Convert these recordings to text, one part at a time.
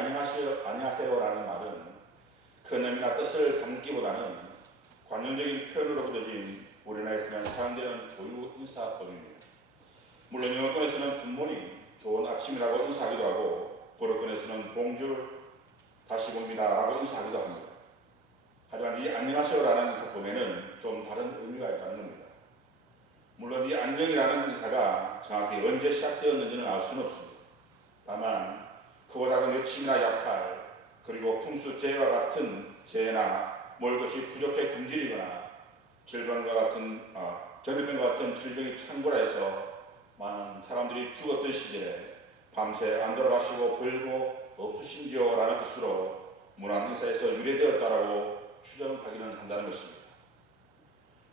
안녕하세요라는 말은 큰 의미나 뜻을 담기보다는 관용적인 표현으로 굳어진 우리나라에서만 사용되는 고유 인사법입니다. 물론 영어권에서는 굿모닝, 좋은 아침이라고 인사하기도 하고 불어권에서는 봉줄, 다시 봅니다라고 인사하기도 합니다. 하지만 이 안녕하세요라는 인사법에는 좀 다른 의미가 있다는 겁니다. 물론 이 안녕이라는 인사가 정확히 언제 시작되었는지는 알 수는 없습니다. 다만 크고 작은 외침이나 약탈, 그리고 풍수재해와 같은 재해나 먹을 것이 부족해 굶주리거나 전염병과 같은 질병이 창궐하 해서 많은 사람들이 죽었던 시절에 밤새 안 돌아가시고 별거 없으신지요라는 뜻으로 문안 인사에서 유래되었다라고 추정하기는 한다는 것입니다.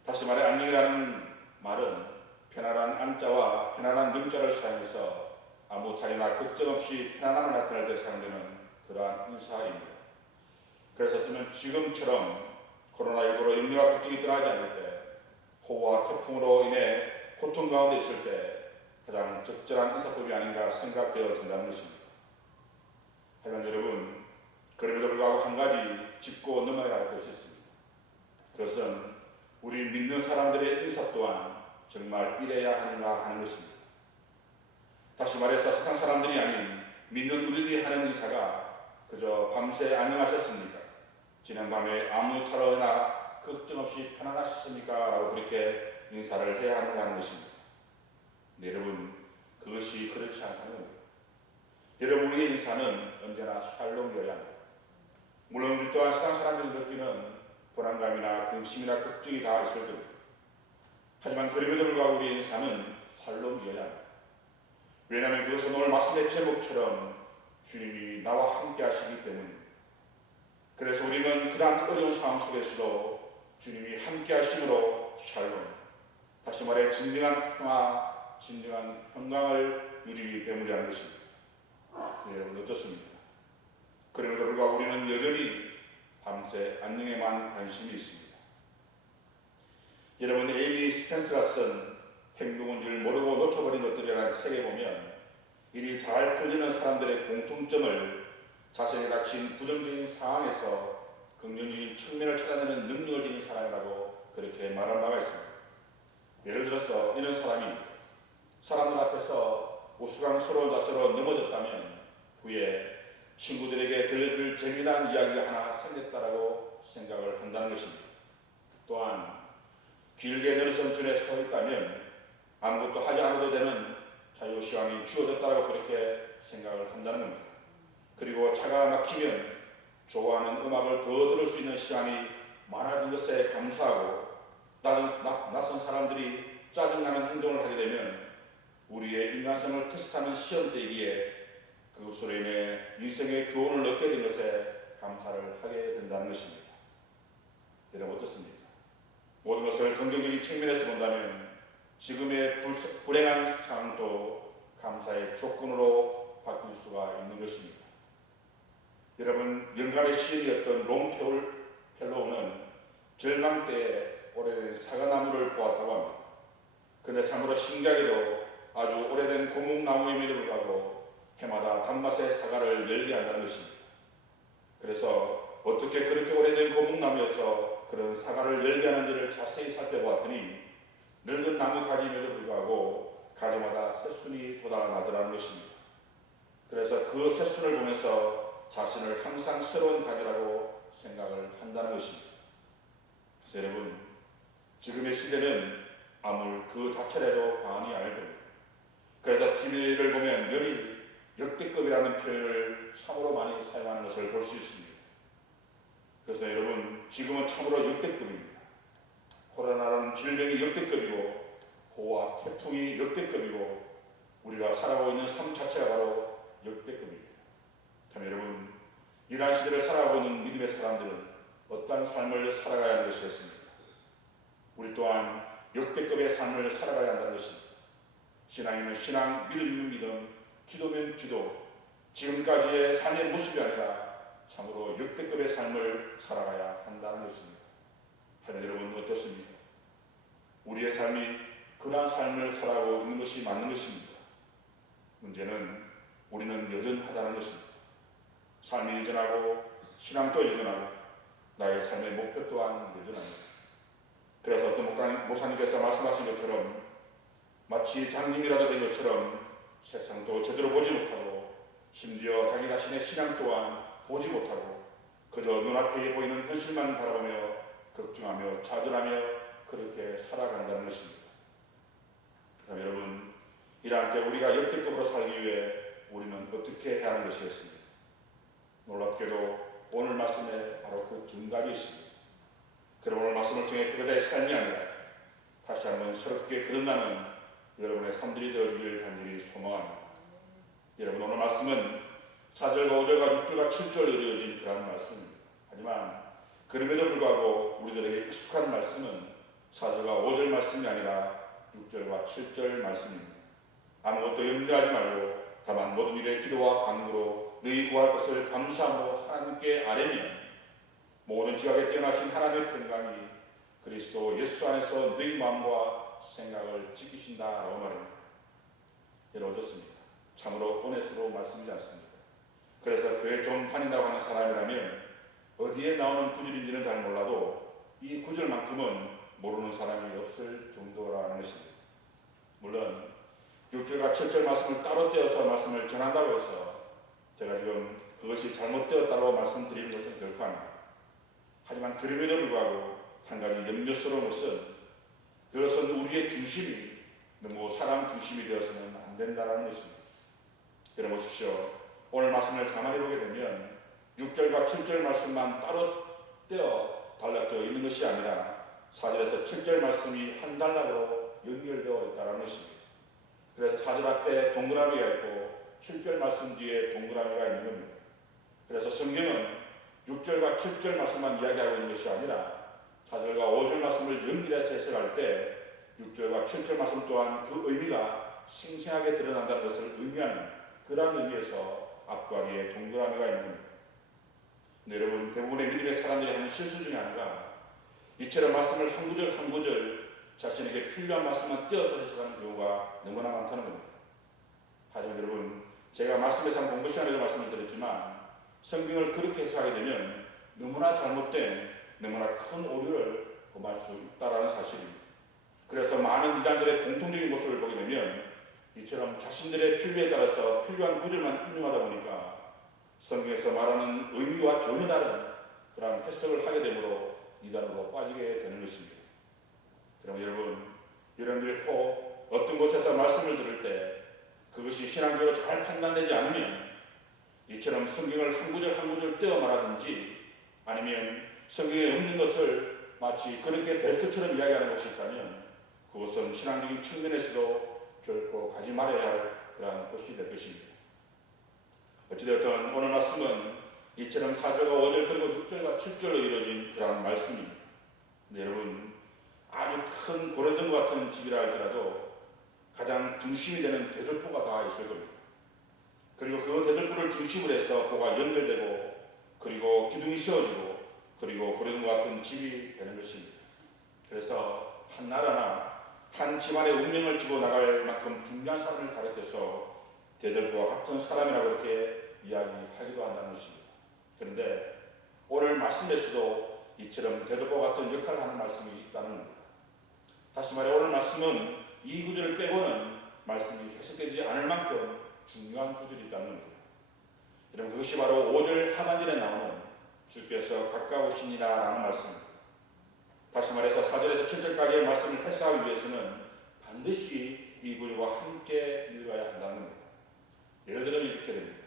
다시 말해 안녕이라는 말은 편안한 안자와 편안한 능자를 사용해서 아무 탈이나 걱정 없이 편안함을 나타낼 때 사용되는 그러한 인사입니다. 그래서 저는 지금처럼 코로나19로 염려와 걱정이 떠나지 않을 때, 호우와 태풍으로 인해 고통 가운데 있을 때 가장 적절한 인사법이 아닌가 생각되어진다는 것입니다. 하지만 여러분, 그럼에도 불구하고 한 가지 짚고 넘어야 할 것이 있습니다. 그것은 우리 믿는 사람들의 인사 또한 정말 이래야 하는가 하는 것입니다. 다시 말해서 세상 사람들이 아닌 믿는 우리들이 하는 인사가 그저 밤새 안녕하셨습니까? 지난밤에 아무 탈이나 걱정 없이 편안하셨습니까? 라고 그렇게 인사를 해야 하는가 하는 것입니다. 네, 여러분, 그것이 그렇지 않다는 겁니다. 여러분, 우리의 인사는 언제나 샬롬이어야 합니다. 물론 우리 또한 세상 사람들이 느끼는 불안감이나 근심이나 걱정이 다 있을 겁니다. 하지만 그럼에도 불구하고 우리의 인사는 샬롬이어야 합니다. 왜냐하면 그것은 오늘 말씀의 제목처럼 주님이 나와 함께 하시기 때문입니다. 그래서 우리는 그러한 어려운 상황 속에서도 주님이 함께 하심으로 샬롬, 다시 말해 진정한 평화, 진정한 평강을 누리기 때문이라는 것입니다. 네, 여러분 어떻습니까? 그럼에도 불구하고 우리는 여전히 밤새 안녕에만 관심이 있습니다. 여러분, 에이미 스펜스가 쓴 행동은 줄 모르고 놓쳐버린 것들이라는 책에 보면 일이 잘 풀리는 사람들의 공통점을 자신이 닥친 부정적인 상황에서 긍정적인 측면을 찾아내는 능력을 지닌 사람이라고 그렇게 말한 바가 있습니다. 예를 들어서 이런 사람입니다. 사람들 앞에서 우스꽝스러운 자세로 넘어졌다면 후에 친구들에게 들을 재미난 이야기가 하나 생겼다라고 생각을 한다는 것입니다. 또한 길게 늘어선 줄에 서 있다면 아무것도 하지 않아도 되는 자유시간이 주어졌다고 그렇게 생각을 한다는 겁니다. 그리고 차가 막히면 좋아하는 음악을 더 들을 수 있는 시간이 많아진 것에 감사하고 낯선 사람들이 짜증나는 행동을 하게 되면 우리의 인간성을 테스트하는 시험대기에 그것으로 인해 인생의 교훈을 얻게 된 것에 감사를 하게 된다는 것입니다. 여러분 어떻습니까? 모든 것을 긍정적인 측면에서 본다면 지금의 불행한 상황도 감사의 조건으로 바뀔 수가 있는 것입니다. 여러분, 영감의 시인이었던 롱 펠로우는 절망 때에 오래된 사과나무를 보았다고 합니다. 그런데 참으로 신기하게도 아주 오래된 고목나무임에도 불구하고 해마다 단맛의 사과를 열게 한다는 것입니다. 그래서 어떻게 그렇게 오래된 고목나무여서 그런 사과를 열게 하는지를 자세히 살펴보았더니 늙은 나무 가지임에도 불구하고 가지마다 새순이 돋아나더라는 것입니다. 그래서 그 새순을 보면서 자신을 항상 새로운 가지라고 생각을 한다는 것입니다. 그래서 여러분, 지금의 시대는 아무 그 자체라도 과언이 아닐 겁니다. 그래서 TV를 보면 연일 역대급이라는 표현을 참으로 많이 사용하는 것을 볼 수 있습니다. 그래서 여러분, 지금은 참으로 역대급입니다. 코로나라는 질병이 역대급이고 호우와 태풍이 역대급이고 우리가 살아가고 있는 삶 자체가 바로 역대급입니다. 그럼 여러분, 이러한 시대를 살아가고 있는 믿음의 사람들은 어떠한 삶을 살아가야 하는 것이겠습니까? 우리 또한 역대급의 삶을 살아가야 한다는 것입니다. 신앙이면 신앙, 믿음이면 믿음, 기도면 기도, 지금까지의 삶의 모습이 아니라 참으로 역대급의 삶을 살아가야 한다는 것입니다. 하지만 여러분 어떻습니까? 우리의 삶이 그러한 삶을 살아가고 있는 것이 맞는 것입니다. 문제는 우리는 여전하다는 것입니다. 여전하고 신앙도 여전하고 나의 삶의 목표 또한 여전합니다. 그래서 어떤 목사님께서 말씀하신 것처럼 마치 장님이라도 된 것처럼 세상도 제대로 보지 못하고 심지어 자기 자신의 신앙 또한 보지 못하고 그저 눈앞에 보이는 현실만 바라보며 걱정하며 좌절하며 그렇게 살아간다는 것입니다. 그럼 여러분, 이러한 때 우리가 역대급으로 살기 위해 우리는 어떻게 해야 하는 것이겠습니까? 놀랍게도 오늘 말씀에 바로 그 정답이 있습니다. 그럼 오늘 말씀을 통해 그들의 삶이 아니라 다시 한번 새롭게 거듭나는 여러분의 삶들이 되어주길 간절히 소망합니다. 여러분, 오늘 말씀은 4절과 5절과 6절과 7절로 이루어진 그러한 말씀입니다. 하지만 그럼에도 불구하고 우리들에게 익숙한 말씀은 4절과 5절 말씀이 아니라 6절과 7절 말씀입니다. 아무것도 염려하지 말고 다만 모든 일에 기도와 간구로 너희 구할 것을 감사함으로 하나님께 아뢰며 모든 지각에 뛰어나신 하나님의 평강이 그리스도 예수 안에서 너희 마음과 생각을 지키신다라고 말합니다. 여러분 어떻습니까? 참으로 오네스로 말씀이지 않습니까? 그래서 교회 좀 다닌다고 하는 사람이라면 어디에 나오는 구절인지는 잘 몰라도 이 구절만큼은 모르는 사람이 없을 정도라는 것입니다. 물론 6절과 7절 말씀을 따로 떼어서 말씀을 전한다고 해서 제가 지금 그것이 잘못되었다고 말씀드리는 것은 결코 아닙니다. 하지만 그럼에도 불구하고 한 가지 염려스러운 것은 그것은 우리의 중심이 너무 사람 중심이 되어서는 안 된다는 것입니다. 여러분 보십시오. 오늘 말씀을 가만히 보게 되면 6절과 7절 말씀만 따로 떼어 달라져 있는 것이 아니라 4절에서 7절 말씀이 한 단락으로 연결되어 있다는 것입니다. 그래서 4절 앞에 동그라미가 있고 7절 말씀 뒤에 동그라미가 있는 겁니다. 그래서 성경은 6절과 7절 말씀만 이야기하고 있는 것이 아니라 4절과 5절 말씀을 연결해서 해석할 때 6절과 7절 말씀 또한 그 의미가 생생하게 드러난다는 것을 의미하는 그러한 의미에서 앞과 뒤에 동그라미가 있는 겁니다. 근데 여러분, 대부분의 믿음의 사람들이 하는 실수 중에 하나가 이처럼 말씀을 한 구절 한 구절 자신에게 필요한 말씀만 떼어서 해석하는 경우가 너무나 많다는 겁니다. 하지만 여러분, 제가 말씀에서 한 본 것이 아니라 말씀을 드렸지만 성경을 그렇게 해석하게 되면 너무나 잘못된, 너무나 큰 오류를 범할 수 있다는 사실입니다. 그래서 많은 이단들의 공통적인 모습을 보게 되면 이처럼 자신들의 필요에 따라서 필요한 구절만 인용하다 보니까 성경에서 말하는 의미와 전혀 다른 그런 해석을 하게 되므로 이단으로 빠지게 되는 것입니다. 그럼 여러분, 여러분들이 혹 어떤 곳에서 말씀을 들을 때 그것이 신앙적으로 잘 판단되지 않으면 이처럼 성경을 한 구절 한 구절 떼어 말하든지 아니면 성경에 없는 것을 마치 그렇게 될 것처럼 이야기하는 것이 있다면 그것은 신앙적인 측면에서도 결코 가지 말아야 할 그러한 것이 될 것입니다. 어찌되었든 오늘 말씀은 이처럼 4절과 5절 그리고 6절과 7절로 이루어진 그러한 말씀입니다. 근데 여러분, 아주 큰 고래등 같은 집이라 할지라도 가장 중심이 되는 대들보가 다 있을 겁니다. 그리고 그 대들보를 중심으로 해서 보가 연결되고 그리고 기둥이 세워지고 그리고 고래등과 같은 집이 되는 것입니다. 그래서 한 나라나 한 집안의 운명을 지고 나갈 만큼 중요한 사람을 가르쳐서 대들보와 같은 사람이라고 그렇게 이야기하기도 한다는 것입니다. 그런데 오늘 말씀에서도 이처럼 대들보와 같은 역할을 하는 말씀이 있다는 겁니다. 다시 말해 오늘 말씀은 이 구절을 빼고는 말씀이 해석되지 않을 만큼 중요한 구절이 있다는 겁니다. 여러분, 그것이 바로 5절 하반절에 나오는 주께서 가까우시니라 라는 말씀입니다. 다시 말해서 4절에서 7절까지의 말씀을 해석하기 위해서는 반드시 이 구절과 함께 읽어야 한다는 겁니다. 예를 들면 이렇게 됩니다.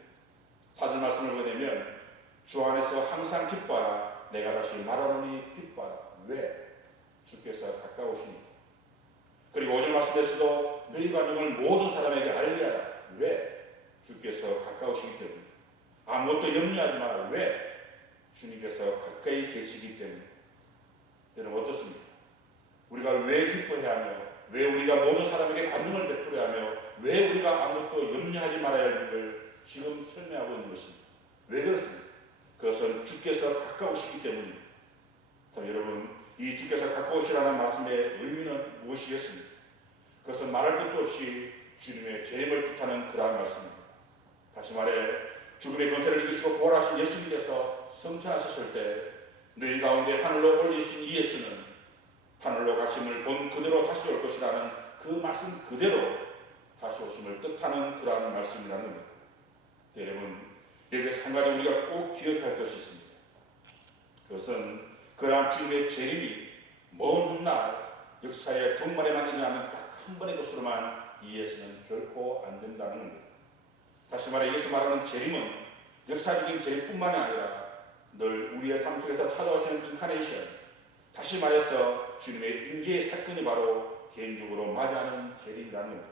4절 말씀을 보게 되면 주 안에서 항상 기뻐하라. 내가 다시 말하노니 기뻐하라. 왜? 주께서 가까우시니까. 그리고 5절 말씀에서도 너희 가정을 모든 사람에게 알리하라. 왜? 주께서 가까우시기 때문에. 아무것도 염려하지 마라. 왜? 주님께서 가까이 계시기 때문에. 여러분 어떻습니까? 우리가 왜 기뻐해야 하며 왜 우리가 모든 사람에게 관용을 베풀어야 하며 왜 우리가 아무것도 염려하지 말아야 하는 걸 지금 설명하고 있는 것입니다. 왜 그렇습니까? 그것은 주께서 가까우시기 때문입니다. 자, 여러분, 이 주께서 가까우시라는 말씀의 의미는 무엇이겠습니까? 그것은 말할 것도 없이 주님의 재림을 뜻하는 그러한 말씀입니다. 다시 말해 죽음의 권세를 이기시고 부활하신 예수님께서 성천하셨을 때 너희 가운데 하늘로 올리신 이 예수는 하늘로 가심을 본 그대로 다시 올 것이라는 그 말씀 그대로 다시 오심을 뜻하는 그러한 말씀이라는 겁니다. 여러분, 여기서 한 가지 우리가 꼭 기억할 것이 있습니다. 그것은 그러한 주님의 재림이 먼 훗날 역사의 종말에만 일어나는 딱 한 번의 것으로만 이해해서는 결코 안 된다는 겁니다. 다시 말해 예수 말하는 재림은 역사적인 재림뿐만이 아니라 늘 우리의 삶 속에서 찾아오시는 인카네이션, 다시 말해서 주님의 임재의 사건이 바로 개인적으로 맞이하는 재림이라는 겁니다.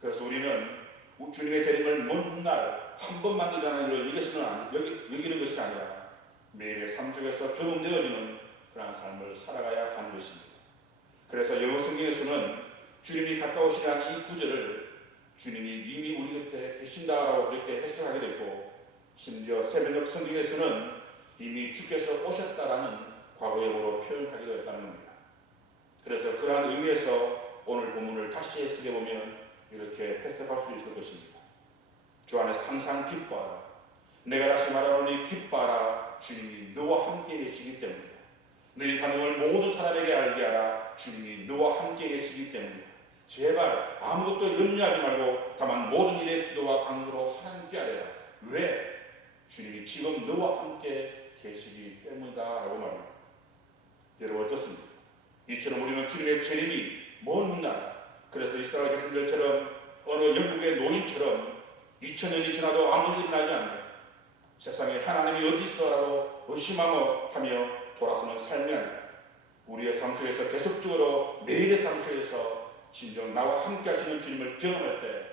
그래서 우리는 주님의 재림을 먼 훗날 한 번만 일어나는 일로 여기는 것이 아니라 매일의 삶 속에서 경험되어지는 그러한 삶을 살아가야 하는 것입니다. 그래서 영어 성경에서는 주님이 가까우시라는 이 구절을 주님이 이미 우리 곁에 계신다라고 그렇게 해석하게 됐고, 심지어 새벽녘 성경에서는 이미 주께서 오셨다라는 과거형으로 표현하게 되었다는 겁니다. 그래서 그러한 의미에서 오늘 본문을 다시 해석해 보면 이렇게 해석할 수 있을 것입니다. 주 안에서 항상 기뻐하라. 내가 다시 말하노니 기뻐하라. 주님이 너와 함께 계시기 때문이다. 너희 간증을 모든 사람에게 알게 하라. 주님이 너와 함께 계시기 때문이다. 제발 아무것도 염려하지 말고 다만 모든 일에 기도와 간구로 하나님께 아뢰라. 왜? 주님이 지금 너와 함께 계시기 때문이다 라고 말합니다. 여러분 어떻습니까? 이처럼 우리는 주님의 재림이 먼 훗날, 그래서 이스라엘 백성들처럼 어느 영국의 노인처럼 2000년이 지나도 아무 일이 일어나지 않는 세상에 하나님이 어디 있어라고 의심하며 돌아서는 삶이 아니라 우리의 삶 속에서 계속적으로 매일의 삶 속에서 진정 나와 함께 하시는 주님을 경험할 때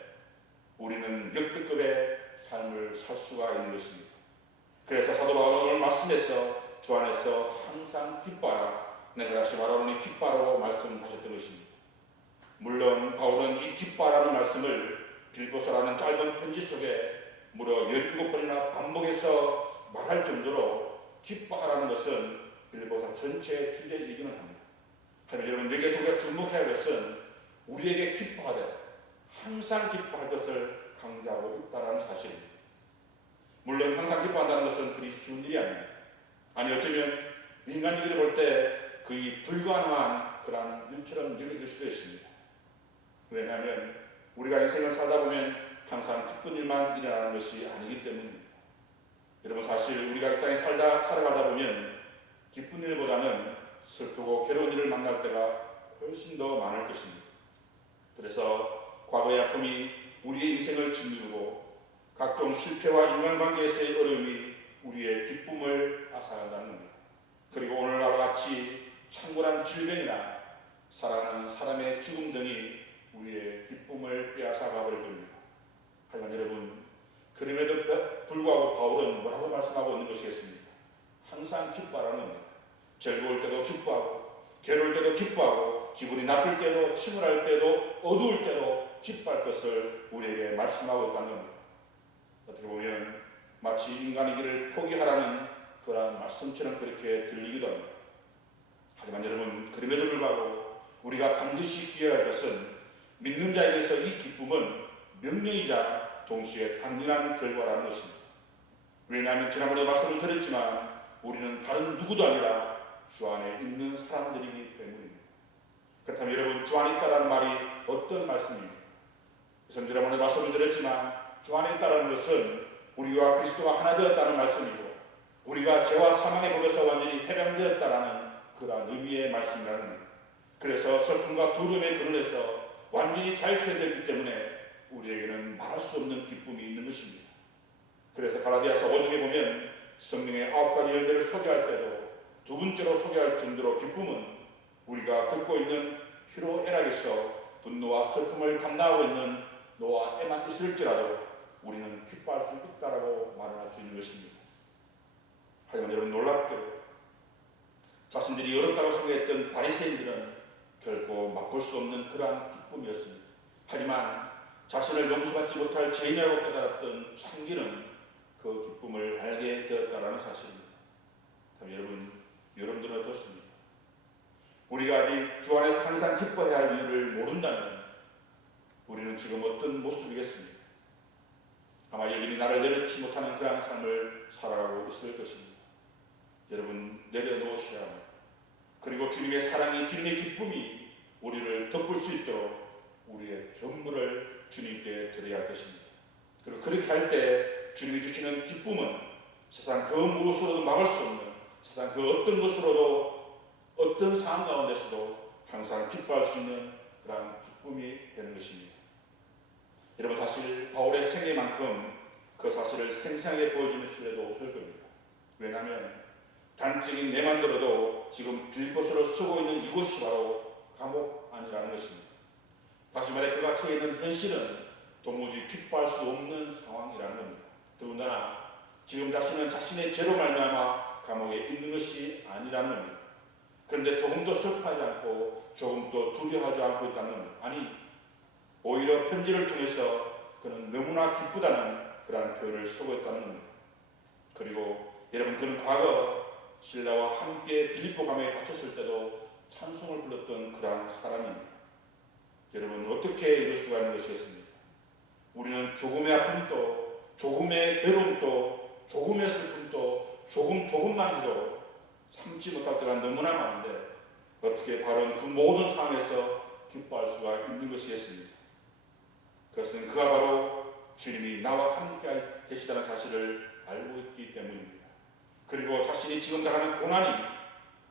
우리는 역대급의 삶을 살 수가 있는 것입니다. 그래서 사도 바울은 오늘 말씀에서 주 안에서 항상 기뻐하라. 내가 다시 말하노니 기뻐하라고 말씀하셨던 것입니다. 물론 바울은 이 기뻐하라는 말씀을 빌보서라는 짧은 편지 속에 무려 17번이나 반복해서 말할 정도로 기뻐하라는 것은 빌보서 전체의 주제이기는 합니다. 하지만 여러분 여기에서 우리가 주목해야 할 것은 우리에게 기뻐하되 항상 기뻐할 것을 강조하고 있다는 사실입니다. 물론 항상 기뻐한다는 것은 그리 쉬운 일이 아닙니다. 아니 어쩌면 인간적으로 볼 때 거의 불가능한 그런 일처럼 느껴질 수도 있습니다. 왜냐하면 우리가 인생을 살다 보면 항상 기쁜 일만 일어나는 것이 아니기 때문입니다. 여러분 사실 우리가 이 땅에 살아가다 보면 기쁜 일보다는 슬프고 괴로운 일을 만날 때가 훨씬 더 많을 것입니다. 그래서 과거의 아픔이 우리의 인생을 짓누르고 각종 실패와 인간관계에서의 어려움이 우리의 기쁨을 앗아간다는 겁니다. 그리고 오늘날과 같이 창궐한 질병이나 사랑하는 사람의 죽음 등이 우리의 기쁨을 빼앗아가 버릴 겁니다. 하지만 여러분 그럼에도 불구하고 바울은 뭐라고 말씀하고 있는 것이겠습니까? 항상 기뻐하라는 겁니다. 즐거울 때도 기뻐하고 괴로울 때도 기뻐하고 기분이 나쁠 때도 침울할 때도 어두울 때도 기뻐할 것을 우리에게 말씀하고 있다는 겁니다. 어떻게 보면 마치 인간의 길을 포기하라는 그러한 말씀처럼 그렇게 들리기도 합니다. 하지만 여러분 그럼에도 불구하고 우리가 반드시 기억할 것은 믿는 자에게서 이 기쁨은 명령이자 동시에 당연한 결과라는 것입니다. 왜냐하면 지난번에 말씀을 드렸지만 우리는 다른 누구도 아니라 주 안에 있는 사람들이기 때문입니다. 그렇다면 여러분 주 안에 있다는 말이 어떤 말씀입니까? 그래서 지난번에 말씀을 드렸지만 주 안에 있다는 것은 우리와 그리스도가 하나 되었다는 말씀이고 우리가 죄와 사망의 법에서 완전히 해방되었다라는 그러한 의미의 말씀이라는 겁니다. 그래서 슬픔과 두려움의 근원에서 완전히 자유케 되었기 때문에 우리에게는 말할 수 없는 기쁨이 있는 것입니다. 그래서 갈라디아서 5장에 보면 성령의 9가지 열매를 소개할 때도 두 번째로 소개할 정도로 기쁨은 우리가 겪고 있는 희로애락에서 분노와 슬픔을 감당하고 있는 노와 애만 있을지라도 우리는 기뻐할 수 있다라고 말을 할 수 있는 것입니다. 하지만 여러분 놀랍게도 자신들이 어렵다고 생각했던 바리새인들은 결코 맛볼 수 없는 그러한 기쁨이었습니다. 하지만 자신을 용서받지 못할 죄인이라고 깨달았던 창기는 그 기쁨을 알게 되었다라는 사실입니다. 여러분들은 어떻습니까? 우리가 아직 주 안에서 항상 기뻐해야 할 이유를 모른다면 우리는 지금 어떤 모습이겠습니까? 아마 여전히 나를 내려놓지 못하는 그런 삶을 살아가고 있을 것입니다. 여러분, 내려놓으셔야 합니다. 그리고 주님의 사랑이, 주님의 기쁨이 우리를 덮을 수 있도록 우리의 전부를 주님께 드려야 할 것입니다. 그리고 그렇게 할 때 주님이 주시는 기쁨은 세상 그 무엇으로도 막을 수 없는, 세상 그 어떤 것으로도, 어떤 상황 가운데서도 항상 기뻐할 수 있는 그런 기쁨이 되는 것입니다. 여러분, 사실 바울의 생애만큼 그 사실을 생생하게 보여주는 신뢰도 없을 겁니다. 왜냐하면 단적인 내만 들어도 지금 빌립보서를 쓰고 있는 이곳이 바로 감옥 안이라는 것입니다. 다시 말해 그가 처해 있는 현실은 도무지 기뻐할 수 없는 상황이라는 겁니다. 더군다나 지금 자신은 자신의 죄로 말미암아 감옥에 있는 것이 아니라는 겁니다. 그런데 조금도 슬퍼하지 않고 조금도 두려워하지 않고 있다는 겁니다. 아니, 오히려 편지를 통해서 그는 너무나 기쁘다는 그러한 표현을 쓰고 있다는 겁니다. 그리고 여러분, 그는 과거 신라와 함께 빌립보 감옥에 갇혔을 때도 찬송을 불렀던 그러한 사람입니다. 여러분, 어떻게 이럴 수가 있는 것이겠습니까? 우리는 조금의 아픔도, 조금의 괴로움도, 조금의 슬픔도, 조금만 해도 참지 못할 때가 너무나 많은데 어떻게 바로 그 모든 상황에서 기뻐할 수가 있는 것이겠습니까? 그것은 그가 바로 주님이 나와 함께 계시다는 사실을 알고 있기 때문입니다. 그리고 자신이 지금 당하는 고난이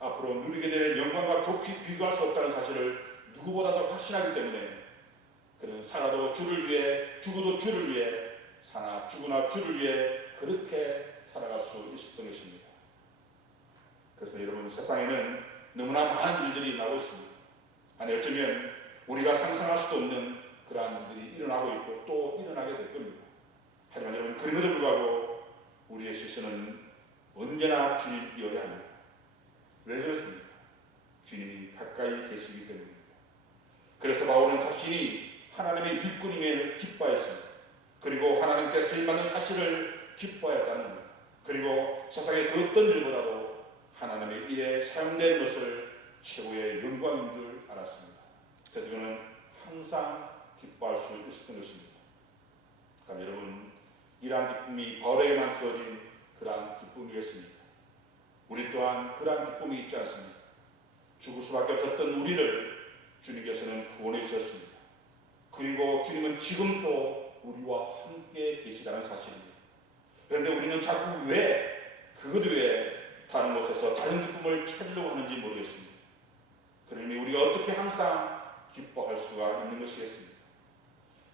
앞으로 누리게 될 영광과 좋게 비교할 수 없다는 사실을 누구보다도 확신하기 때문에 그는 살아도 주를 위해, 죽어도 주를 위해, 사나 죽으나 주를 위해 그렇게 살아갈 수 있었던 것입니다. 그래서 여러분, 세상에는 너무나 많은 일들이 일어나고 있습니다. 아니, 어쩌면 우리가 상상할 수도 없는 그러한 일들이 일어나고 있고 또 일어나게 될 겁니다. 하지만 여러분, 그럼에도 불구하고 우리의 시선은 언제나 주님이어야 합니다. 왜 그렇습니까? 주님이 가까이 계시기 때문입니다. 그래서 바울은 자신이 하나님의 일꾼임을 기뻐했습니다. 그리고 하나님께 쓰임받는 사실을 기뻐했다는 겁니다. 그리고 세상의 그 어떤 일보다도 하나님의 일에 사용된 것을 최고의 영광인 줄 알았습니다. 그래서 그는 항상 기뻐할 수 있었던 것입니다. 그럼 여러분, 이러한 기쁨이 바울에게만 주어진 그러한 기쁨이겠습니까? 우리 또한 그러한 기쁨이 있지 않습니까? 죽을 수밖에 없었던 우리를 주님께서는 구원해 주셨습니다. 그리고 주님은 지금도 우리와 함께 계시다는 사실입니다. 그런데 우리는 자꾸 그것 외에 다른 곳에서 다른 기쁨을 찾으려고 하는지 모르겠습니다. 그러니 우리가 어떻게 항상 기뻐할 수가 있는 것이겠습니까?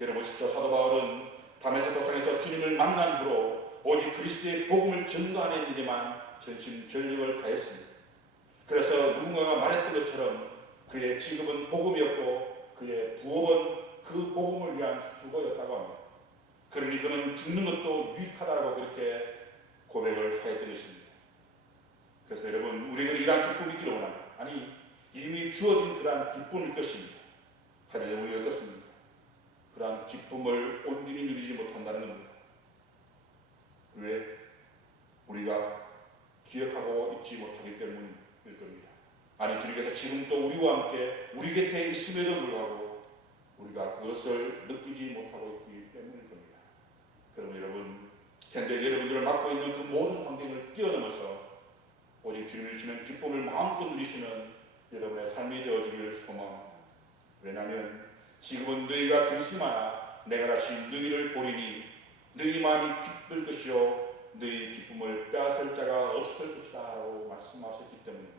여러분 보십시오. 사도 바울은 다메섹 도상에서 주님을 만난 후로 오직 그리스도의 복음을 전가하는 일에만 전심전력을 다했습니다. 그래서 누군가가 말했던 것처럼 그의 직업은 복음이었고 그의 부업은 그 복음을 위한 수고였다고 합니다. 그러니 그는 죽는 것도 유익하다고 그렇게 고백을 하였던 것입니다. 그래서 여러분, 우리가 이러한 기쁨이 있기를 원합니다. 아니, 이미 주어진 그러한 기쁨일 것입니다. 하지만 우리가 어떻습니까? 그러한 기쁨을 온전히 누리지 못한다는 겁니다. 왜? 우리가 기억하고 있지 못하기 때문일 겁니다. 아니, 주님께서 지금도 우리와 함께 우리 곁에 있음에도 불구하고 우리가 그것을 느끼지 못하고 있기 때문일 겁니다. 그러면 여러분, 현재 여러분들을 맡고 있는 그 모든 환경을 뛰어넘어서 오직 주님이 주시는 기쁨을 마음껏 누리시는 여러분의 삶이 되어지기를 소망합니다. 왜냐하면 지금은 너희가 근심하나 내가 다시 너희를 보리니 너희 마음이 기쁠 것이요 너희 기쁨을 빼앗을 자가 없을 것이다 라고 말씀하셨기 때문입니다.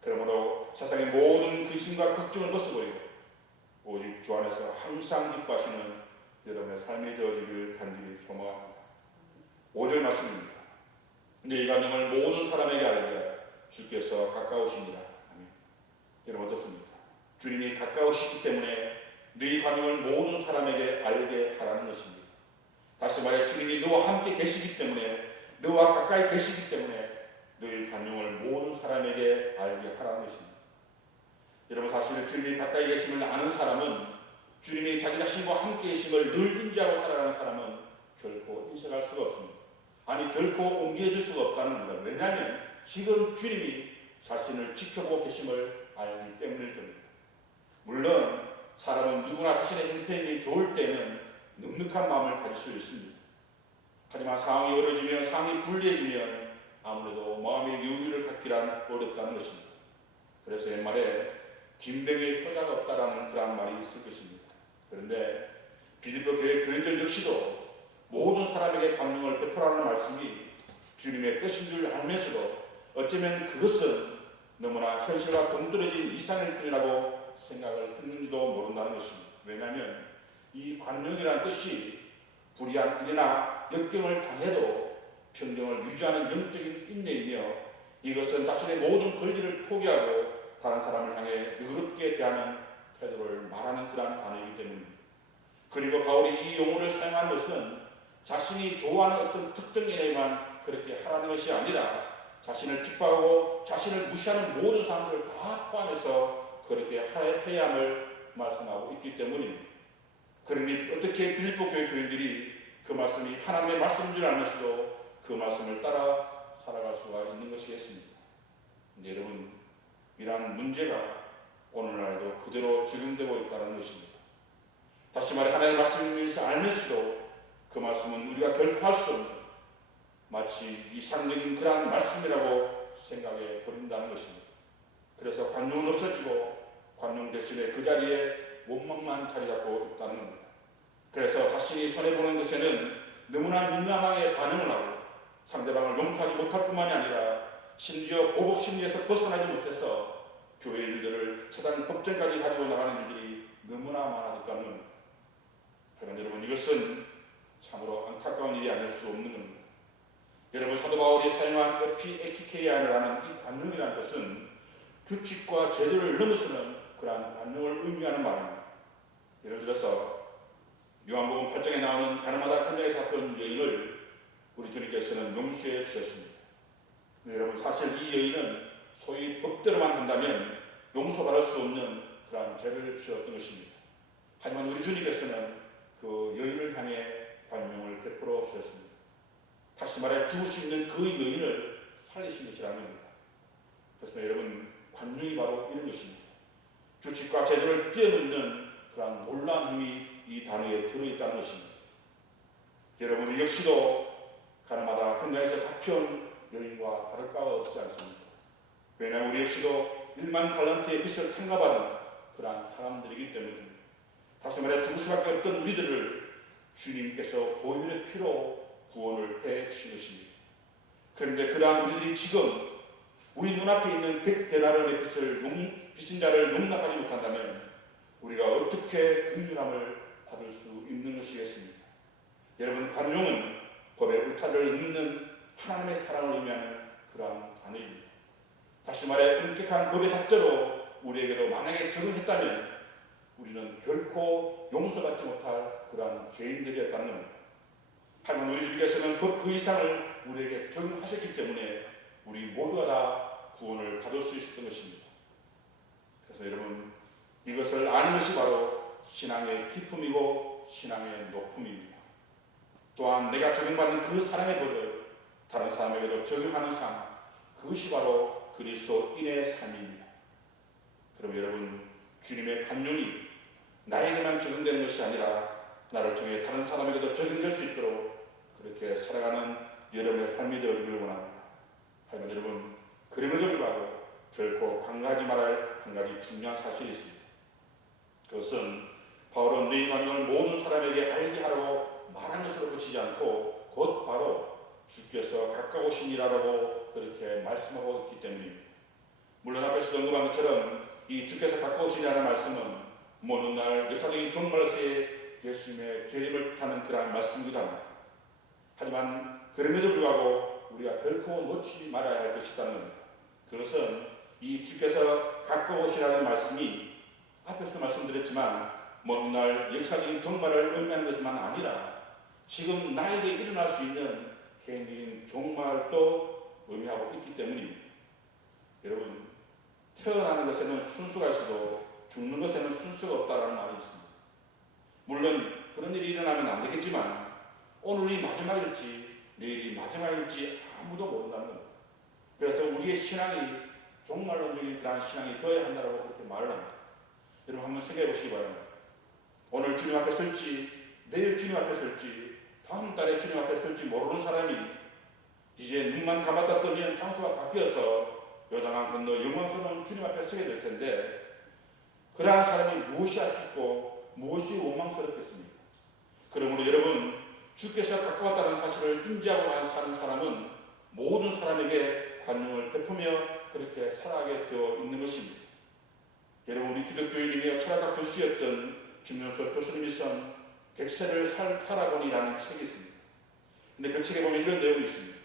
그러므로 세상의 모든 근심과 걱정을 벗어버리고 오직 주 안에서 항상 기뻐하시는 여러분의 삶이 되어지기를 간절히 소망합니다. 5절 말씀입니다. 너희가 능을 모든 사람에게 알게 주께서 가까우십니다. 아멘. 여러분 어떻습니까? 주님이 가까우시기 때문에 너희 관용을 모든 사람에게 알게 하라는 것입니다. 다시 말해 주님이 너와 함께 계시기 때문에, 너와 가까이 계시기 때문에 너희 관용을 모든 사람에게 알게 하라는 것입니다. 여러분 사실 주님이 가까이 계심을 아는 사람은, 주님이 자기 자신과 함께 계심을 늘 인지하고 살아가는 사람은 결코 인식할 수가 없습니다. 아니 결코 옮겨질 수가 없다는 겁니다. 왜냐하면 지금 주님이 자신을 지켜보고 계심을 알기 때문일 겁니다. 물론 사람은 누구나 자신의 형편이 좋을 때는 넉넉한 마음을 가질 수 있습니다. 하지만 상황이 어려지면, 상황이 불리해지면 아무래도 마음의 여유를 갖기란 어렵다는 것입니다. 그래서 옛말에 김병의 효자가 없다라는 그런 말이 있을 것입니다. 그런데 빌립보 교회 교인들 역시도 모든 사람에게 광명을 베풀라는 말씀이 주님의 뜻인 줄 알면서도 어쩌면 그것은 너무나 현실과 동떨어진 이상일 뿐이라고 생각을 했는지도 모른다는 것입니다. 왜냐하면 이 관용이라는 뜻이 불의한 일이나 역경을 당해도 평정을 유지하는 영적인 인내이며, 이것은 자신의 모든 권리를 포기하고 다른 사람을 향해 너그럽게 대하는 태도를 말하는 그러한 단어이기 때문입니다. 그리고 바울이 이 용어를 사용하는 것은 자신이 좋아하는 어떤 특정 일에만 그렇게 하라는 것이 아니라 자신을 핍박하고 자신을 무시하는 모든 사람들을 다 포함해서 그렇게 해야 함을 말씀하고 있기 때문입니다. 그러니 어떻게 빌립보 교회 교인들이 그 말씀이 하나님의 말씀인 줄 알면서도 그 말씀을 따라 살아갈 수가 있는 것이겠습니까? 근데 여러분, 이러한 문제가 오늘날도 그대로 적용되고 있다는 것입니다. 다시 말해 하나님의 말씀이면서 알면서도 그 말씀은 우리가 결코 할 수 없는 마치 이상적인 그러한 말씀이라고 생각해 버린다는 것입니다. 그래서 관용은 없어지고 관용 대신에 그 자리에 원망만 자리 잡고 있다는 겁니다. 그래서 자신이 손해보는 것에는 너무나 민감하게 반응을 하고 상대방을 용서하지 못할 뿐만이 아니라 심지어 보복 심리에서 벗어나지 못해서 교회 일들을 세상 법정까지 가지고 나가는 일들이 너무나 많아졌다는 겁니다. 하지만 여러분, 이것은 참으로 안타까운 일이 아닐 수 없는 겁니다. 여러분, 사도 바울이 사용한 에피에키케이아라는 이 관용이라는 것은 규칙과 제도를 넘어서는 그러한 관용을 의미하는 말입니다. 예를 들어서 요한복음 8장에 나오는 가늠하다 현장에 사건 여인을 우리 주님께서는 용서해 주셨습니다. 여러분, 사실 이 여인은 소위 법대로만 한다면 용서받을 수 없는 그러한 죄를 지었던 것입니다. 하지만 우리 주님께서는 그 여인을 향해 관용을 베풀어 주셨습니다. 다시 말해 죽을 수 있는 그 여인을 살리신 것이라는 겁니다. 그래서 여러분, 관용이 바로 이런 것입니다. 규칙과 제도를 뛰어넘는 그러한 놀라운 힘이 이 단어에 들어있다는 것입니다. 여러분, 우리 역시도 가늠하다 현장에서 다펴온 여인과 다를 바가 없지 않습니다. 왜냐하면 우리 역시도 1만 달란트의 빚을 탕감받은 그러한 사람들이기 때문입니다. 다시 말해 죽을 수밖에 없던 우리들을 주님께서 보혈의 피로 구원을 해 주신 것입니다. 그런데 그러한 우리들이 지금 우리 눈앞에 있는 100데나리온의 빚진 자를 용납하지 못한다면 우리가 어떻게 긍휼함을 받을 수 있는 것이겠습니까? 여러분, 관용은 법의 울타리를 넘는 하나님의 사랑을 의미하는 그러한 단어입니다. 다시 말해 엄격한 법의 잣대로 우리에게도 만약에 적용했다면 우리는 결코 용서받지 못할 그러한 죄인들이었다는 겁니다. 하지만 우리 주님께서는 법 그 이상을 우리에게 적용하셨기 때문에 우리 모두가 다 구원을 받을 수 있었던 것입니다. 그래서 여러분, 이것을 아는 것이 바로 신앙의 기쁨이고 신앙의 높음입니다. 또한 내가 적용받는 그 사랑의 법을 다른 사람에게도 적용하는 삶, 그것이 바로 그리스도인의 삶입니다. 그럼 여러분, 주님의 관용이 나에게만 적용되는 것이 아니라 나를 통해 다른 사람에게도 적용될 수 있도록 그렇게 살아가는 여러분의 삶이 되어주길 원합니다. 하지만 여러분, 그럼에도 불구하고 결코 간과하지 말할 한 가지 중요한 사실이 있습니다. 그것은 바울은 너희 관용을 모든 사람에게 알게 하라고 말한 것으로 그치지 않고 곧 바로 주께서 가까우시니라라고 그렇게 말씀하고 있기 때문입니다. 물론 앞에서 언급한 것처럼 이 주께서 가까우시니라는 말씀은 모든 날 역사적인 종말세에 예수님의 재림을 뜻하는 그러한 말씀이기도 합니다. 하지만 그럼에도 불구하고 우리가 결코 놓치지 말아야 할 것이 있다는 겁니다. 그것은 이 주께서 가까우시라는 말씀이 앞에서 말씀드렸지만 모든 날 역사적인 종말을 의미하는 것만 아니라 지금 나에게 일어날 수 있는 개인적인 종말도 의미하고 있기 때문입니다. 여러분, 태어나는 것에는 순수가 있어도 죽는 것에는 순수가 없다는 말이 있습니다. 물론 그런 일이 일어나면 안 되겠지만 오늘이 마지막일지 내일이 마지막일지 아무도 모른다는 겁니다. 그래서 우리의 신앙이 종말론적인 그러한 신앙이 되어야 한다고 그렇게 말을 합니다. 여러분, 한번 생각해 보시기 바랍니다. 오늘 주님 앞에 설지 내일 주님 앞에 설지 다음 달에 주님 앞에 설지 모르는 사람이 이제 눈만 감았다 뜨면 장소가 바뀌어서 요단강 건너 영광스러운 주님 앞에 서게 될 텐데, 그러한 사람이 무엇이 아쉽고 무엇이 원망스럽겠습니까? 그러므로 여러분, 주께서 가까웠다는 사실을 인지하고 사는 사람은 모든 사람에게 관용을 베푸며 그렇게 살아가게 되어 있는 것입니다. 여러분, 우리 기독교인이며 철학학 교수였던 김윤석 교수님이 쓴 백세를 살아보니라는 책이 있습니다. 근데 그 책에 보면 이런 내용이 있습니다.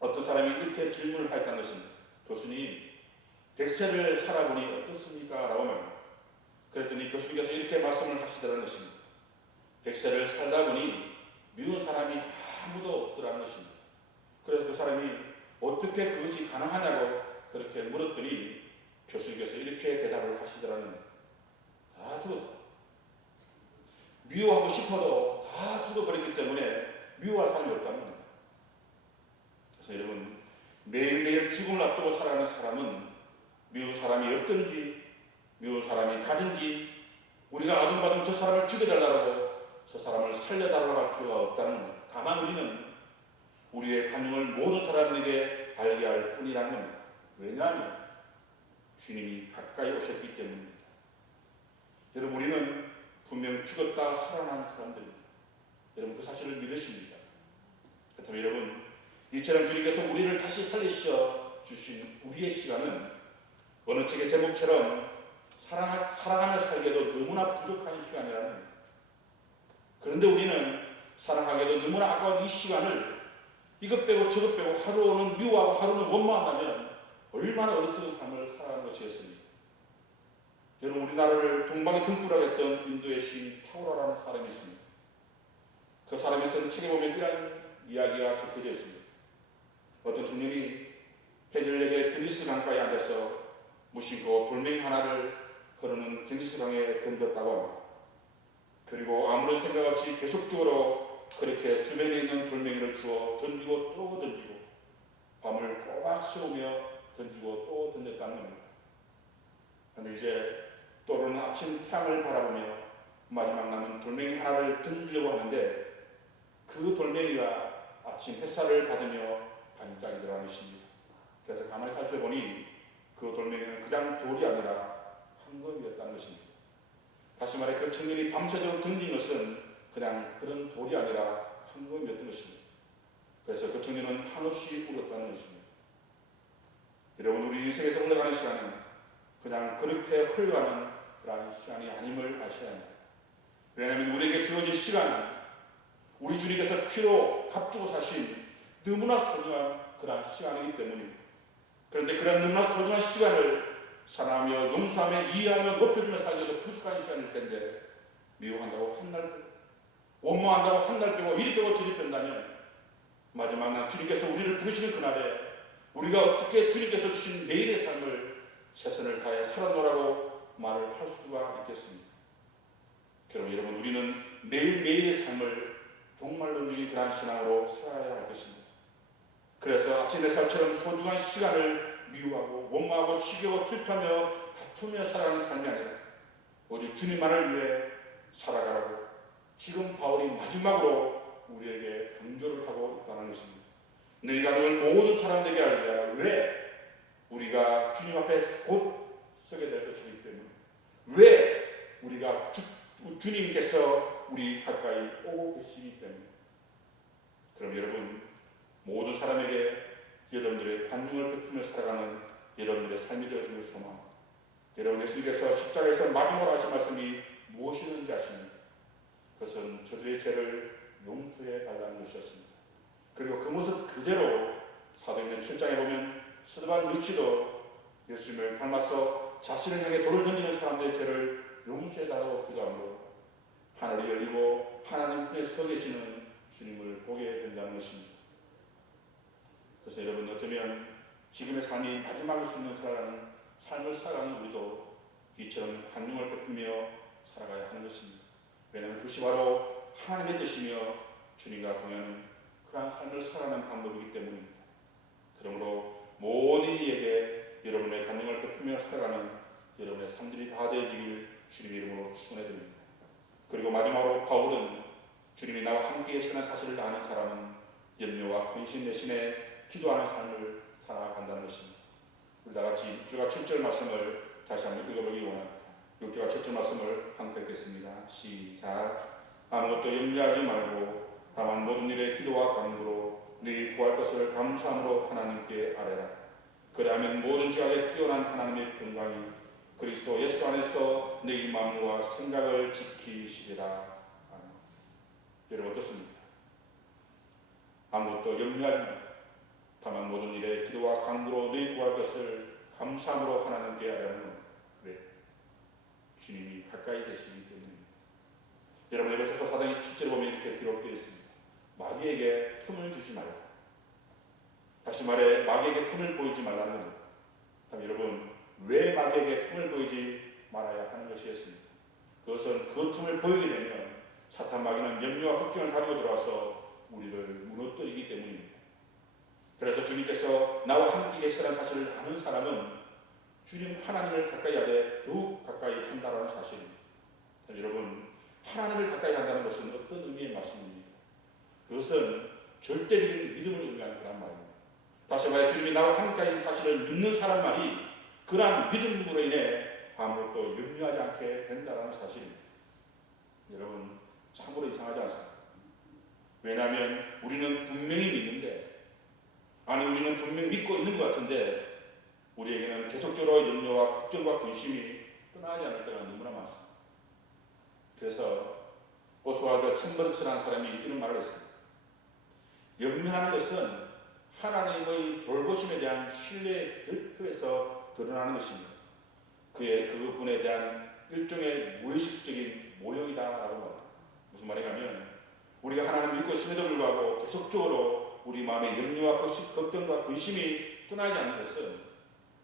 어떤 사람이 이렇게 질문을 하였다는 것입니다. 교수님, 백세를 살아보니 어떻습니까? 라고 말합니다. 그랬더니 교수님께서 이렇게 말씀을 하시더라는 것입니다. 백세를 살다 보니 미운 사람이 아무도 없더라는 것입니다. 그래서 그 사람이 어떻게 그것이 가능하냐고 그렇게 물었더니 교수님께서 이렇게 대답을 하시더라는 겁니다. 다 죽었다. 미워하고 싶어도 다 죽어버렸기 때문에 미워할 사람이 없다는 겁니다. 그래서 여러분, 매일매일 죽음을 앞두고 살아가는 사람은 미운 사람이 없든지 미운 사람이 가든지 우리가 아둥바둥 저 사람을 죽여달라고 저 사람을 살려달라고 할 필요가 없다는 겁니다. 다만 우리는 우리의 관용을 모든 사람에게 알게 할 뿐이라는 겁니다. 왜냐하면 주님이 가까이 오셨기 때문입니다. 여러분, 우리는 분명 죽었다 살아난 사람들입니다. 여러분, 그 사실을 믿으십니까? 그렇다면 여러분, 이처럼 주님께서 우리를 다시 살리셔 주신 우리의 시간은 어느 책의 제목처럼 사랑하며 살기에도 너무나 부족한 시간이라는 겁니다. 그런데 우리는 사랑하기에도 너무나 아까운 이 시간을 이것 빼고 저것 빼고 하루는 미워하고 하루는 원망한다면 얼마나 어리석은 삶을 살아가는 것이겠습니까? 여러분, 우리나라를 동방에 등불하게 했던 인도의 시인 타우라라는 사람이 있습니다. 그 사람이 쓴 책에 보면 이런 이야기가 적혀져 있습니다. 어떤 청년이 해질녘에 겐지스 강가에 앉아서 무심코 돌멩이 하나를 흐르는 겐지스 강에 던졌다고 합니다. 그리고 아무런 생각 없이 계속적으로 그렇게 주변에 있는 돌멩이를 주워 던지고 또 던지고 밤을 꼬박 새우며 던지고 또 던졌다는 겁니다. 그런데 이제 떠오르는 아침 태양을 바라보며 마지막 남은 돌멩이 하나를 던지려고 하는데 그 돌멩이가 아침 햇살을 받으며 반짝이더라는 것입니다. 그래서 가만히 살펴보니 그 돌멩이는 그냥 돌이 아니라 황금이었다는 것입니다. 다시 말해 그 청년이 밤새도록 던진 것은 그냥 그런 돌이 아니라 황금이었던 것입니다. 그래서 그 청년은 한없이 울었다는 것입니다. 여러분, 우리 인생에서 흘러가는 시간은 그냥 그렇게 흘러가는 그러한 시간이 아님을 아셔야 합니다. 왜냐하면 우리에게 주어진 시간은 우리 주님께서 피로 값주고 사신 너무나 소중한 그러한 시간이기 때문입니다. 그런데 그런 너무나 소중한 시간을 사랑하며 용서하며 이해하며 높여주며 살기도 부족한 시간일 텐데 미워한다고 한날 빼고 원망한다고 한날 빼고 이리 빼고 저리 뺀다면 마지막 날 주님께서 우리를 부르시는 그날에 우리가 어떻게 주님께서 주신 내일의 삶을 최선을 다해 살아노라고 말을 할 수가 있겠습니까? 그럼 여러분, 우리는 매일매일의 삶을 종말로 누린 그러한 신앙으로 살아야 할 것입니다. 그래서 아침 햇살처럼 소중한 시간을 미워하고 원망하고 시기하고 질투하며 다투며 살아가는 삶이 아니라 오직 주님만을 위해 살아가라고 지금 바울이 마지막으로 우리에게 강조를 하고 있다는 것입니다. 너희가 늘 모든 사람들에게 알게 하라. 왜? 우리가 주님 앞에 곧 서게 될 것이기 때문에. 왜? 우리가 주님께서 우리 가까이 오고 계시기 때문에. 그럼 여러분, 모든 사람에게 여러분들의 관용을 베푸며 살아가는 여러분들의 삶이 되어지길 소망합니다. 여러분, 예수님께서 십자가에서 마지막으로 하신 말씀이 무엇이었는지 아십니까? 그것은 저들의 죄를 용서해 달라는 것이었습니다. 그리고 그 모습 그대로 사도행전 7장에 보면 스데반 역시도 예수님을 닮아서 자신을 향해 돌을 던지는 사람들의 죄를 용서해 달라고 기도하므로 하늘이 열리고 하나님 편에 서 계시는 주님을 보게 된다는 것입니다. 그래서 여러분, 어쩌면 지금의 삶이 마지막일 수 있는 살아가는 삶을 살아가는 우리도 이처럼 관용을 베푸며 살아가야 하는 것입니다. 왜냐하면 그것이 바로 하나님의 뜻이며 주님과 동행하는 그러한 삶을 살아가는 방법이기 때문입니다. 그러므로 모든 이에게 여러분의 관용을 베푸며 살아가는 여러분의 삶들이 다 되어지길 주님의 이름으로 축원해 드립니다. 그리고 마지막으로 바울은 주님이 나와 함께 계시는 이루신 대신에 기도하는 삶을 살아간다는 것입니다. 우리 다 같이 6절과 7절 말씀을 다시 한번 읽어보기 원합니다. 6절과 7절 말씀을 함께 읽겠습니다. 시작. 아무것도 염려하지 말고 다만 모든 일에 기도와 간구로 너희 구할 것을 감사함으로 하나님께 아뢰라. 그리하면 모든 지각에 뛰어난 하나님의 평강이 그리스도 예수 안에서 너희 마음과 생각을 지키시리라. 아멘. 여러분 어떻습니까? 아무것도 염려하지 말고 다만 모든 일에 기도와 간구로 너희 구할 것을 감사함으로 하나님께 아뢰는 왜? 주님이 가까이 계시기 때문입니다. 여러분 에베소서 4장 7절에 보면 이렇게 기록되어 있습니다. 마귀에게 틈을 주지 말라. 다시 말해 마귀에게 틈을 보이지 말라는 겁니다. 그럼 여러분 왜 마귀에게 틈을 보이지 말아야 하는 것이었습니까? 그것은 그 틈을 보이게 되면 사탄 마귀는 염려와 걱정을 가지고 들어와서 우리를 무너뜨리기 때문입니다. 그래서 주님께서 나와 함께 계시다는 사실을 아는 사람은 주님 하나님을 가까이 하되 더욱 가까이 한다는 사실입니다. 여러분 하나님을 가까이 한다는 것은 어떤 의미의 말씀입니까? 그것은 절대적인 믿음을 의미하는 그런 말입니다. 다시 말해 주님이 나와 함께 있는 사실을 믿는 사람만이 그러한 믿음으로 인해 아무것도 염려하지 않게 된다는 사실입니다. 여러분 참으로 이상하지 않습니까? 왜냐하면 우리는 분명히 믿는데 우리는 분명히 믿고 있는 것 같은데 우리에게는 계속적으로 염려와 걱정과 근심이 떠나지 않을 때가 너무나 많습니다. 그래서 오스왈드 챔버스라는 사람이 이런 말을 했습니다. 염려하는 것은 하나님의 돌보심에 대한 신뢰의 결핍에서 드러나는 것입니다. 그분에 대한 일종의 무의식적인 모욕이다라고 말합니다. 무슨 말이냐면 우리가 하나님을 믿고 있음에도 불구하고 계속적으로 우리 마음에 염려와 걱정과 근심이 떠나지 않는 것은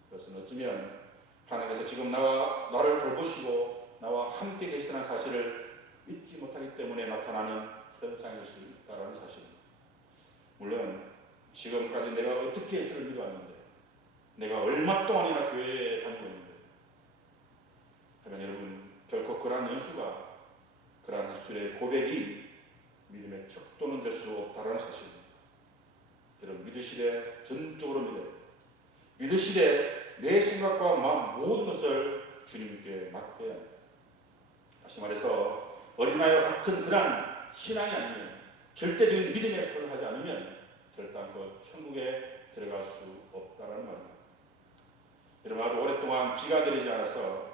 그것은 어쩌면 하나님께서 지금 나를 돌보시고 나와 함께 계시다는 사실을 믿지 못하기 때문에 나타나는 현상일 수 있다는 사실입니다. 물론 지금까지 내가 어떻게 예수를 믿어왔는데 내가 얼마 동안이나 교회에 다니고 있는데 하면 여러분 결코 그러한 연수가 그러한 입술의 고백이 믿음의 척도는 될 수 없다는 사실입니다. 여러분 믿으시되 전적으로 믿어요. 믿으시되 내 생각과 마음 모든 것을 주님께 맡겨야 합니다. 다시 말해서 어린아이와 같은 그러한 신앙이 아니면 절대적인 믿음의 소를 하지 않으면 결단코 천국에 들어갈 수 없다는 말입니다. 여러분 아주 오랫동안 비가 내리지 않아서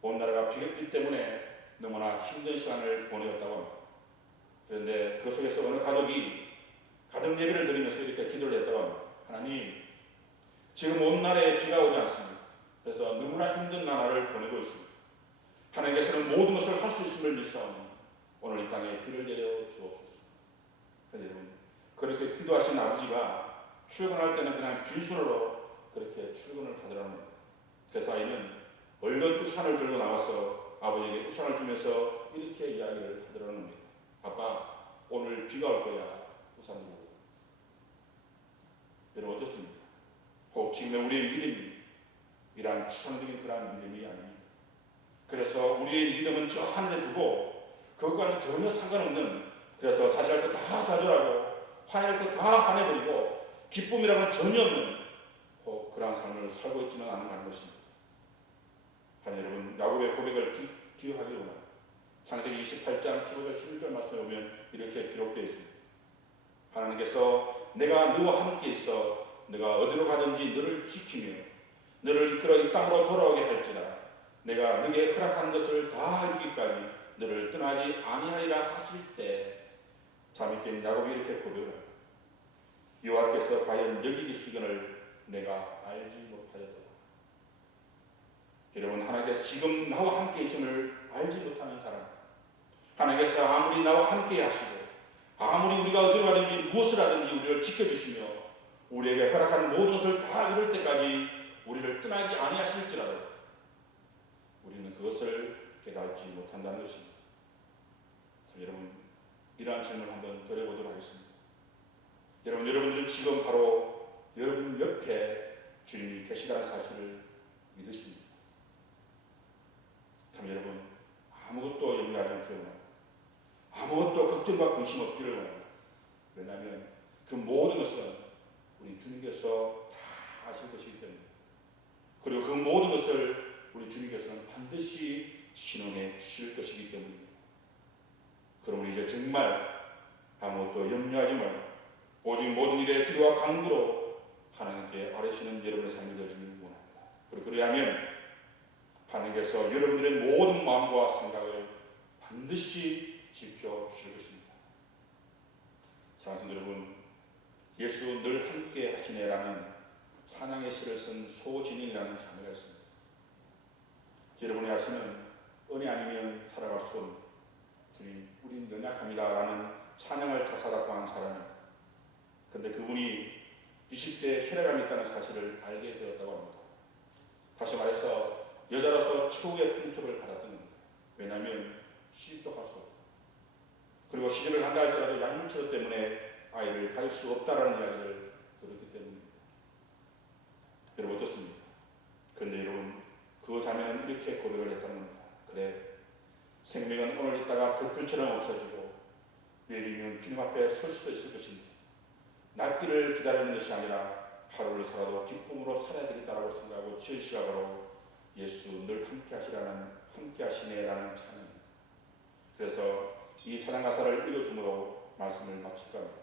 온 나라가 비 때문에 너무나 힘든 시간을 보내었다고 합니다. 그런데 그 속에서 어느 가족이 가정 예배를 드리면서 이렇게 기도를 했다고 합니다. 하나님 지금 온 나라에 비가 오지 않습니다. 그래서 너무나 힘든 나라를 보내고 있습니다. 하나님께서는 모든 것을 할 수 있음을 믿사오니 오늘 이 땅에 비를 내려 주옵소서. 여러분 그렇게 기도하신 아버지가 출근할 때는 그냥 빈손으로 그렇게 출근을 하더라는 겁니다. 그래서 아이는 얼른 우산을 들고 나와서 아버지에게 우산을 주면서 이렇게 이야기를 하더라는 겁니다. 아빠 오늘 비가 올 거야. 우산 들고. 여러분 어떻습니까? 혹 지금 우리의 믿음이 이러한 추상적인 그러한 믿음이 아닙니다. 그래서 우리의 믿음은 저 하늘에 두고 그것과는 전혀 상관없는 그래서 자제할 것 다 좌절하고 화낼 것 다 화내버리고 기쁨이라고는 전혀 없는 혹 그러한 삶을 살고 있지는 않은 것입니다. 하나님 여러분 야곱의 고백을 기억하기 원합니다. 창세기 28장 15절 16절 말씀에 보면 이렇게 기록되어 있습니다. 하나님께서 내가 너와 함께 있어 내가 어디로 가든지 너를 지키며 너를 이끌어 이 땅으로 돌아오게 할지라 내가 너에게 허락한 것을 다 이루기까지 너를 떠나지 아니하리라 하실 때 잠있게 야곱이 이렇게 고백을 합니다. 여호와께서 과연 여기 계시기를 내가 알지 못하였도다. 여러분 하나님께서 지금 나와 함께 계심을 알지 못하는 사람 하나님께서 아무리 나와 함께 하시고 아무리 우리가 어디로 가든지 무엇을 하든지 우리를 지켜주시며 우리에게 허락한 모든 것을 다 이룰 때까지 우리를 떠나지 아니하실지라도 우리는 그것을 깨닫지 못한다는 것입니다. 여러분 이러한 질문을 한번 드려보도록 하겠습니다. 여러분들은 지금 바로 여러분 옆에 주님이 계시다는 사실을 믿으십니다. 참 여러분 아무것도 염려하지 않기를 원합니다. 아무것도 걱정과 근심 없기를 원합니다. 왜냐하면 그 모든 것은 우리 주님께서 다 아실 것이기 때문에, 그리고 그 모든 것을 우리 주님께서는 반드시 신원해 주실 것이기 때문입니다. 그러므로 이제 정말 아무것도 염려하지 말고 오직 모든 일에 기도와 간구로 하나님께 아뢰시는 여러분의 삶이 되어주길 원합니다. 그리고 그리하면 하나님께서 여러분들의 모든 마음과 생각을 반드시 지켜주실 것입니다. 사랑하는 여러분, 예수 늘 함께 하시네라는 찬양의 시를 쓴 소진인이라는 자매가 있습니다. 여러분이 아시는 은혜 아니면 살아갈 수 없는 주님, 우린 연약합니다 라는 찬양을 작사작곡 한 사람입니다. 그런데 그분이 20대에 혈액암이 있다는 사실을 알게 되었다고 합니다. 다시 말해서 여자로서 최후의 통첩을 받았던 겁니다. 왜냐하면 시집도 갈 수 없고, 그리고 시집을 간다 할지라도 약물치료 때문에 아이를 가질 수 없다라는 이야기를 들었기 때문입니다. 여러분 어떻습니까? 그런데 여러분, 그 자매는 이렇게 고백을 했다는 겁니다. 그래, 생명은 오늘 있다가 덕분처럼 없어지고 내일이면 주님 앞에 설 수도 있을 것입니다. 낫기를 기다리는 것이 아니라 하루를 살아도 기쁨으로 살아야 되겠다라고 생각하고 지은 시가 바로 예수 늘 함께 하시라는, 함께 하시네라는 찬양입니다. 그래서 이 찬양 가사를 읽어줌으로 말씀을 마칠까 합니다.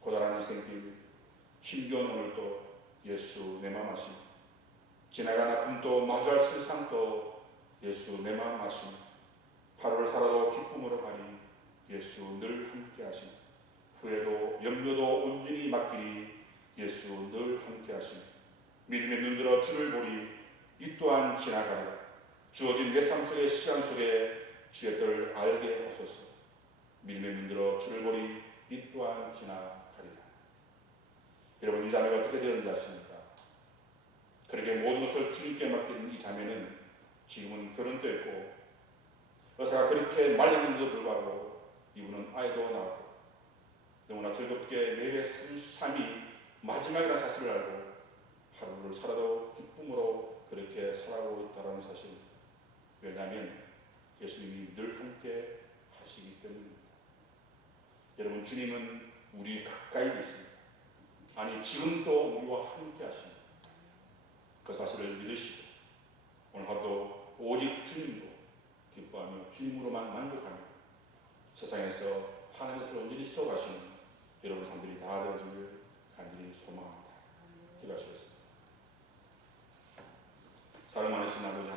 고단한 인생길, 힘겨운 오늘도 예수 내 맘 하심, 지나간 아픔도 마주할 세상도 예수 내 맘 하심, 하루를 살아도 기쁨으로 가리 예수 늘 함께 하심, 후회도 염려도 온전히 맡기리 예수 늘 함께 하심, 믿음의 눈들어 주를 보리 이 또한 지나가리라. 주어진 내 삶 속의 시간 속에 주의 뜻을 알게 하소서. 믿음의 눈들어 주를 보리 이 또한 지나가리라. 여러분, 이 자매가 어떻게 되었는지 아십니까? 그렇게 모든 것을 주님께 맡긴 이 자매는 지금은 결혼도 했고 의사가 그렇게 말렸는데도 불구하고 이분은 아이도 낳았고 너무나 즐겁게 내일의 삶이 마지막이라는 사실을 알고 하루를 살아도 기쁨으로 그렇게 살아가고 있다는 사실입니다. 왜냐하면 예수님이 늘 함께 하시기 때문입니다. 여러분, 주님은 우리 가까이 계십니다. 아니, 지금도 우리와 함께 하십니다. 그 사실을 믿으시고 오늘 하루도 오직 주님으로 기뻐하며 주님으로만 만족하며 세상에서 하나님의 뜻을 온전히 써가시는 여러분 사람들이 다 되어지길 간절히 소망합니다. 기도하시겠습니다. 사랑 많으신 아버지,